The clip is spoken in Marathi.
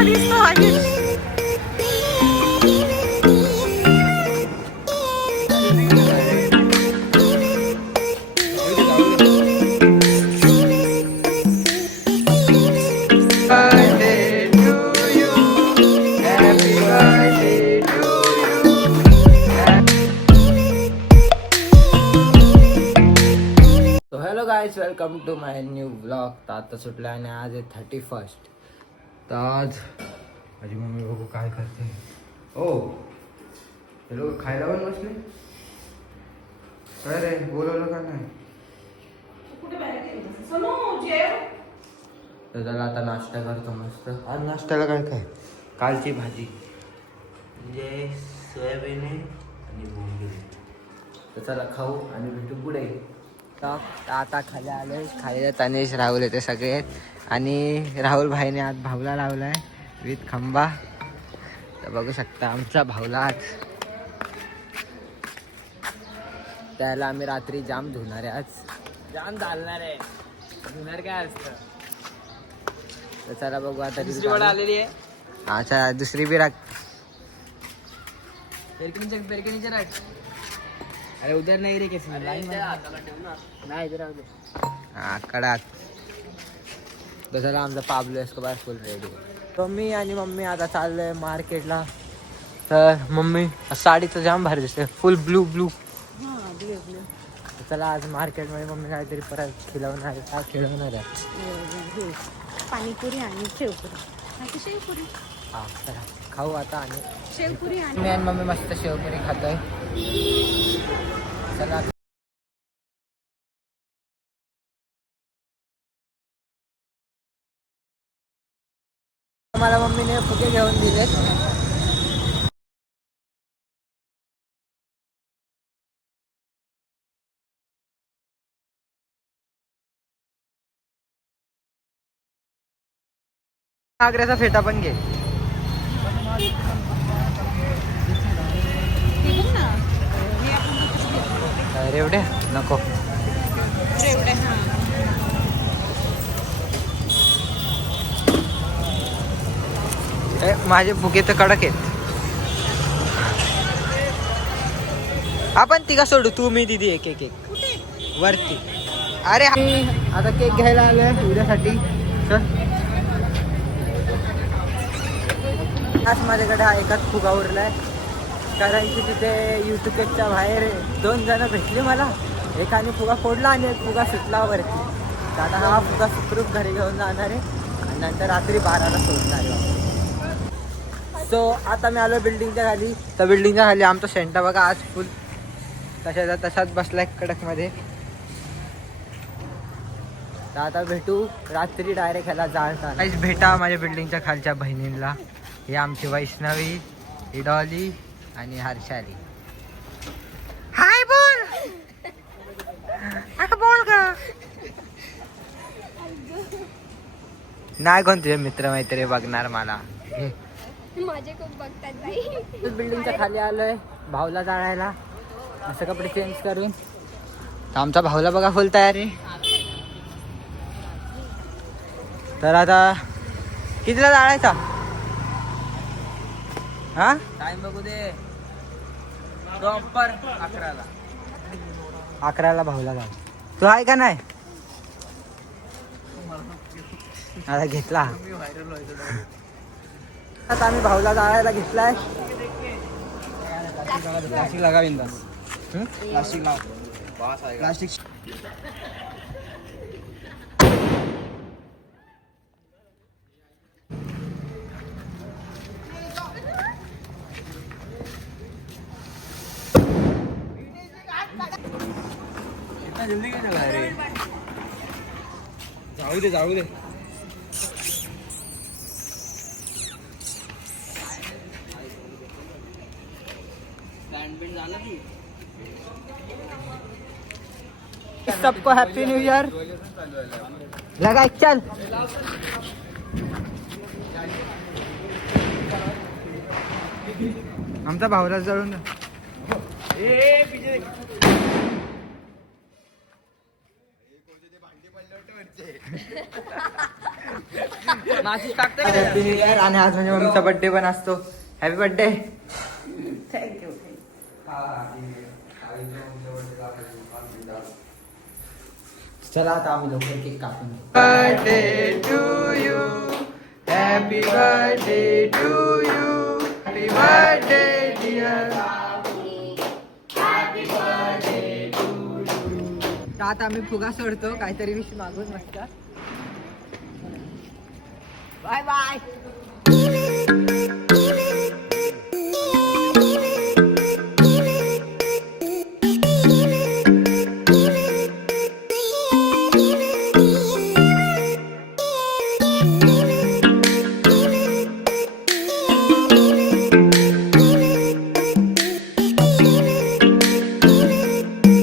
Hello guys, welcome to my new blog. तर आता सुटला आणि आज आहे 31. तर आज माझी मम्मी बघू काय करते. हो, हे लोक खायला पण बसले. काय रे, बोलवलं का नाही? तर चला आता नाश्ता करतो मस्त. आज नाश्त्याला काय काय? कालची भाजी म्हणजे सोयाबीन आणि बोंबील. तर चला खाऊ आणि भेटू पुढे. आता खाली आलोय. खाली तनेश राहुल येते सगळे आणि राहुल भाईने आज भावला लावलाय विथ खंबा. तर बघू शकता आमचा भावला आज. त्याला आम्ही रात्री जाम धुणार आहे. आज जाम घालणार आहे. धुणार काय असतं. तर चला बघू आता. दुसरी वडा आलेली आहे. अच्छा, दुसरी बी राख. पेरकिनीचे राख. अरे उधर नाही रे केस नाही इधर कडा. तसं आमचा पाबलो एस्कोबार फुल रेडी. तो मी आणि मम्मी आता चाललोय मार्केटला. तर मम्मी साडीचं जाम भारी दिसते, फुल ब्लू ब्लू. चला आज मार्केटमध्ये मम्मी काहीतरी परत खिलवणार आहे. काय खिलवणार आहे? पाणीपुरी आणि शेवपुरी. हा चला खाऊ आता. आणि शेवपुरी मी आणि मम्मी मस्त शेवपुरी खातोय. चला मला मम्मीने फुगे घेऊन दिलेत. आग्र्याचा फेटा पण घे. रेवड्या नको. माझे फुगे तर कडक आहेत. आपण तिघा सोडू, तू मी दिदी एक एक एक वरती. अरे आता केक घ्यायला आलोय उद्यासाठी. आज माझ्याकडे हा एकाच फुगा उरलाय, कारण की तिथे युट्यूब केकच्या बाहेर 2 जण भेटली मला. एकाने फुगा फोडला आणि एक फुगा सुटला वरती. तर आता हा फुगा सुखरूप घरी घेऊन जाणार आहे आणि नंतर रात्री 12ला सोडणार आहे. सो आता मी आलो बिल्डिंगच्या खाली. तर बिल्डिंगच्या खाली आमचा सेंटर बघा आज फुल तशाचा तसाच बसलाय कडकमध्ये. तर आता भेटू रात्री डायरेक्ट ह्याला जाळता. भेटा माझ्या बिल्डिंगच्या खालच्या बहिणींना. ही आमची वैष्णवी, ही डॉली आणि हर्षाली. हाय बोल. आता बोल का नाही. कोण तुझे मित्र मैत्री बघणार मला. माझे खूप बघतात. बिल्डिंगच्या खाली आलोय भाऊला जाळायला. असं कपडे चेंज करून. आमचा भाऊला बघा फुल तयारी. तर आता कितीला जाळायचा? हा टाइम बघू दे. प्रॉपर 11ला. 11ला भाऊला जाऊ. तू आहे का नाही? आता घेतला. आता आम्ही भाऊला जाळायला घेतलाय. प्लास्टिक लागा बिंदास. प्लास्टिक लाव. प्लास्टिक जल्दी काय झाला रे. जाऊ दे जाऊ दे. सबको हैप्पी न्यू ईयर. लगा चल. आमचा भावला जळून हॅपी न्यू इयर. आणि आज म्हणजे मम्मीचा बर्थडे पण असतो. Happy birthday. थँक्यू. चला आता आम्ही लवकर केक कापून. Birthday to you. Happy birthday to you. Happy birthday dear. आता आम्ही फुगा सोडतो काहीतरी विश मागून मस्त. Bye bye.